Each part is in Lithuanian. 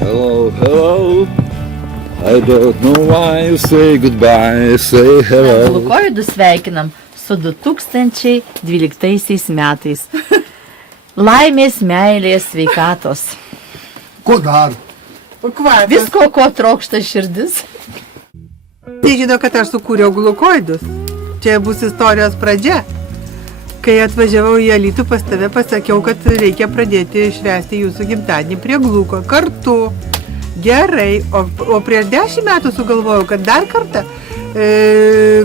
Hello, hello. I don't know why you say goodbye, say hello. Lukoidus sveikinam su 2012 metais. Laimės, meilės, sveikatos. Ko dar? Visko, ko trokšta širdis. Tai žino, kad aš sukūriau glukoidus. Čia bus istorijos pradžia. Kai atvažiavau į Alytų pas tave, pasakiau, kad reikia pradėti švęsti jūsų gimtadienį prie gluko kartu. Gerai, o prieš 10 metų sugalvojau, kad dar kartą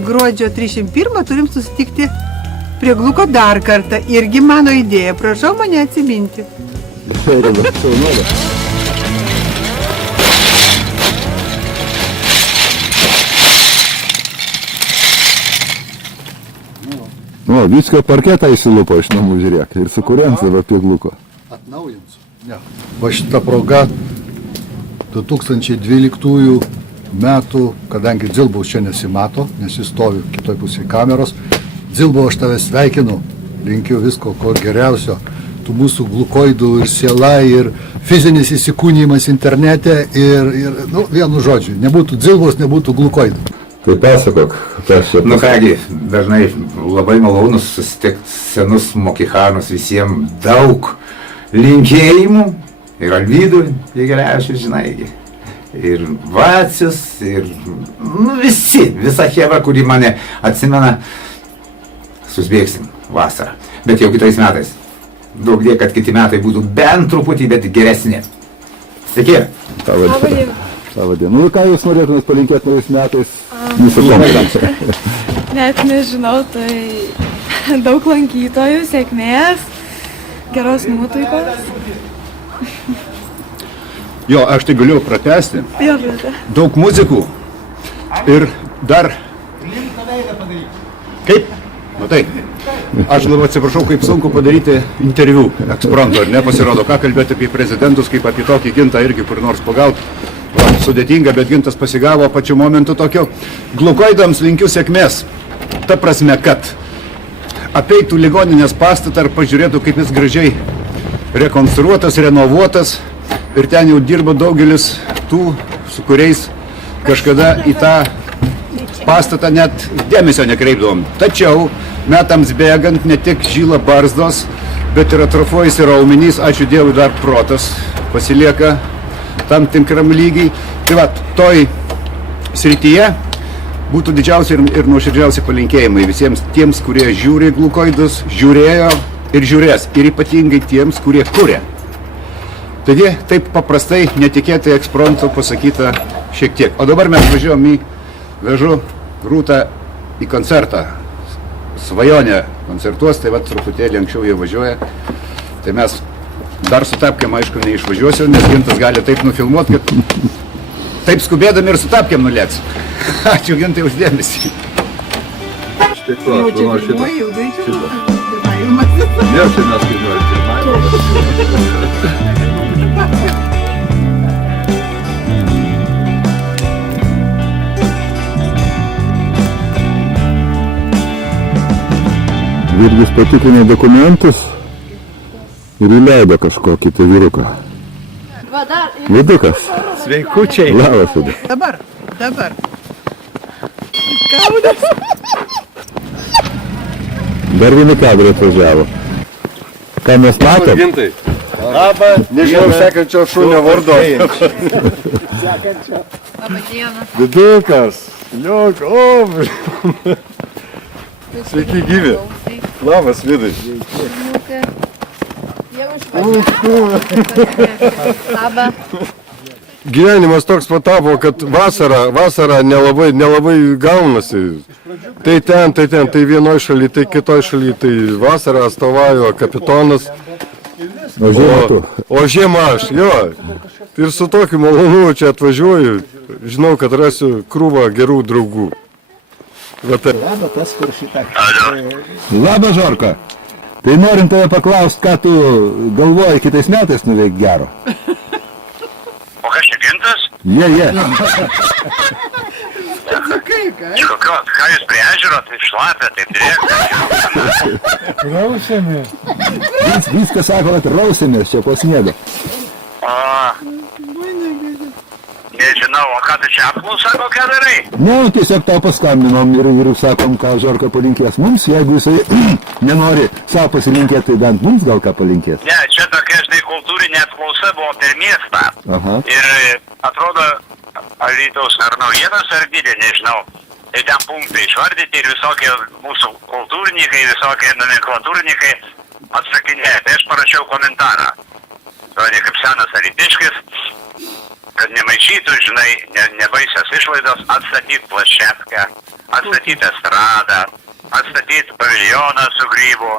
gruodžio 31 turim susitikti prie gluko dar kartą. Irgi mano idėja, prašau mane atsiminti. Nu, viską parketą įsilupo iš namų, žiūrėk, ir sukūrėms dabar prie gluko. Atnaujinsiu. Ne. Va šitą progą 2012 metų, kadangi Dzilbaus čia nesimato, nes jis stovi kitoj pusėje kameros, Dzilbau, aš tave sveikinu, linkiu visko, ko geriausio, tų mūsų glukoidų ir siela, ir fizinis įsikūnymas internete, ir vienu žodžiu, nebūtų Dzilbaus, nebūtų glukoidų. Tai pasakok, kas čia. Nu kągi, dažnai labai malonus susitikti senus mokichanus, visiems daug linkėjimų. Ir Alvydui, geriausiai, žinai, ir Vacius, ir visa chebra, kuri mane atsimena, susbėgsim vasarą. Bet jau kitais metais. Daug dėk, kad kiti metai būtų bent truputį, bet geresni. Sveiki. Savo dieną. Nu, ką jūs norėtumės palinkėti naujais metais? Mūsų komandai. Net nežinau, tai daug lankytojų, sėkmės, geros nuotaikos. Jo, aš tai galiu pratęsti. Jo, bet. Daug muzikų ir dar... Kaip? Matai, aš labai atsiprašau, kaip sunku padaryti interviu ekspromtu, ar ne, pasirodo, ką kalbėti apie prezidentus, kaip apie tokį Gintą irgi kur nors pagauti. Sudėtinga, bet Gintas pasigavo pačiu momentu tokio. Glukoidams linkiu sėkmės. Ta prasme, kad apeitų ligoninės pastatą ir pažiūrėtų, kaip jis gražiai rekonstruotas, renovuotas. Ir ten jau dirba daugelis tų, su kuriais kažkada į tą pastatą net dėmesio nekreipdavom. Tačiau metams bėgant ne tik žyla barzdos, bet ir atrofuojasi raumenys, ačiū Dievui, dar protas pasilieka tam tikram lygiai. Tai va, toj srityje būtų didžiausi ir nuoširdžiausi palinkėjimai visiems tiems, kurie žiūri glukoidus, žiūrėjo ir žiūrės. Ir ypatingai tiems, kurie kuria. Taigi, taip paprastai, netikėtai ekspromtu pasakyta šiek tiek. O dabar mes vežu Rūtą į koncertą. Svajonė koncertuos, tai va truputėlį anksčiau jie važiuoja. Tai mes dar sutapkėm, aišku, neišvažiuosiu, nes Gintas gali taip nufilmuoti, kad taip skubėdami ir sutapkėm nulėks. Ačiū Gintai už dėmesį. Štai ko, aš noriu šitą. Vėl čia mes kaip nori. Virgis patikrino dokumentus ir įleido kažkokį tai vyruką. Vidukas. Sveikučiai. Labas, Vidu. Dabar. Kaudas. Dar vieni kadrai atvažiavo. Ką mes matom? Gintai. Labą. Nežinau sekančio šunio vardo. Vidukas. Liuk, Sveiki, gyvi. Labas, Vidai. Gyvenimas toks patapo, kad vasara nelabai gaunasi. Tai ten, tai vienoj šaly, tai kitoj šaly, tai vasarą atstovauja kapitonas. O žiemą aš, jo. Ir su tokiu malonu čia atvažiuoju, žinau, kad rasiu krūvą gerų draugų. Labas, Žorka. Tai norim tave paklausti, ką tu galvoji kitais metais nuveikti gero. O kas čia Gintas? Jie. Ką jūs prie ežero, taip šlapia, taip drėgna? Rausėmės. Viską sako, kad rausėmės čia po sniego. Ką tu čia apklausą kokią darai? Ne, tiesiog tau paskambinom ir sakom, ką Žorka palinkės mums, jeigu jisai nenori savo pasilinkėti, tai bent mums gal ką palinkės. Ne, čia tokia, žinai, kultūrinė apklausa buvo per miestą. Aha. Ir atrodo, Alytaus ar naujienos ar didė, nežinau. Tai ten punktai išvardyti ir visokie mūsų kultūrininkai, visokie nomenklatūrininkai atsakinėja. Tai aš parašiau komentarą. Rodė kaip senas alytiškis, kad nemaišytų, žinai, nebaisios išlaidos atstatyti plašetką, atstatyti estradą, atstatyti paviljoną su grybu.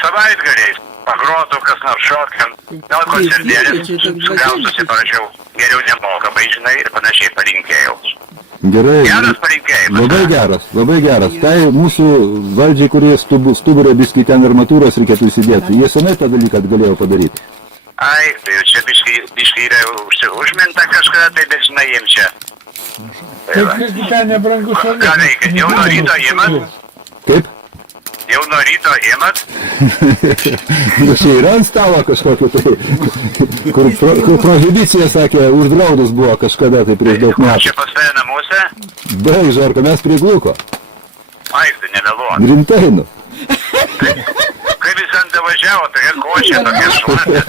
Savaitgaliais pagrotų kas nors šokiam, gal koncertėlis, gal susiparašiau, geriau nemokamai, žinai, ir panašiai palinkėjau. Gerai. Geras palinkėjimas. Labai geras. Tai mūsų valdžiai, kurie stuburė biskį ten armatūros reikėtų įsidėti, jie senai tą dalyką galėjo padaryti. Ai, tai jau čia biškai yra užminta kažkada, tai bet žinai, jiems čia. Tai va. Ką veikia, jau nuo ryto imat? Kaip? Jau nuo ryto imat? Nu, čia yra ant stalo kažkokio tai, kur prohibicija, sakė, uždraudus buvo kažkada tai prieš daug metų. Čia pas tave namuose? Baig, Žorka, mes prie Gluko. Ai, tai nemeluok. Rimtai, nu. Kaip jis ant davažiavo, tokia košė, tokia šluotė.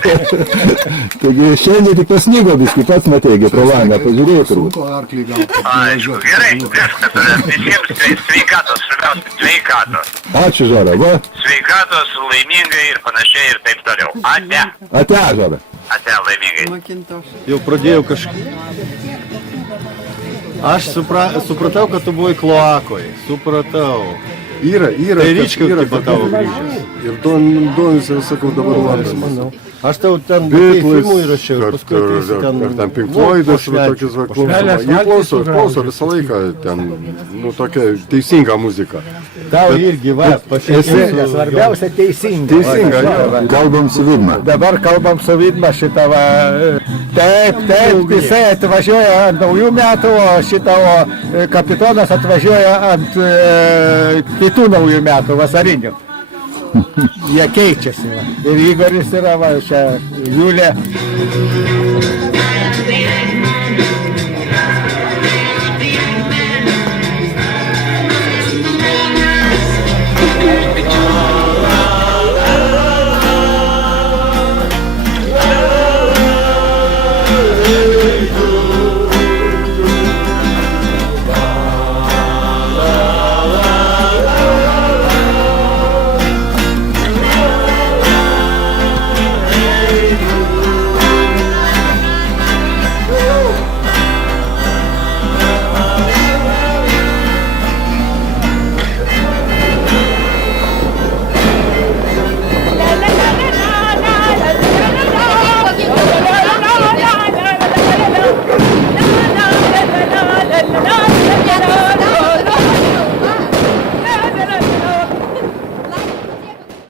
Taigi šiandien tik pasnygo biskį, pats matėgi pro langą, pažiūrėjai turbūt. Sunku arklį gal. Aišku, gerai, viskas, visiems sveikatos, svarbiausia, sveikatos. Ačiū, Žora, va. Sveikatos, laimingai ir panašiai ir taip toliau. Ate. Ate, Žora. Ate, laimingai. Makintošai. Jau pradėjau kažkaip. Aš supratau, kad tu buvai kloakoje. Supratau. Yra, Tai ryčkiau tipo tavo grįžęs. Ir Donis, ir sakau, dabar Londonas. Aš tau ten filmų įrašiau ir paskui ateisi ten... Ar ten Pink Floydas, va tokius va klausoma. Jie klauso visą laiką ten, nu, tokia teisinga muzika. Tau irgi, va, pašnekėsiu. Svarbiausia teisinga. Teisinga, jo. Kalbam su Vidma. Dabar kalbam su Vidma šitą va. Taip, jisai atvažiuoja ant naujų metų, o šitą kapitonas atvažiuoja ant kitų naujų metų, vasarinių. Jie keičiasi. Ir Igoris yra va, čia Julė.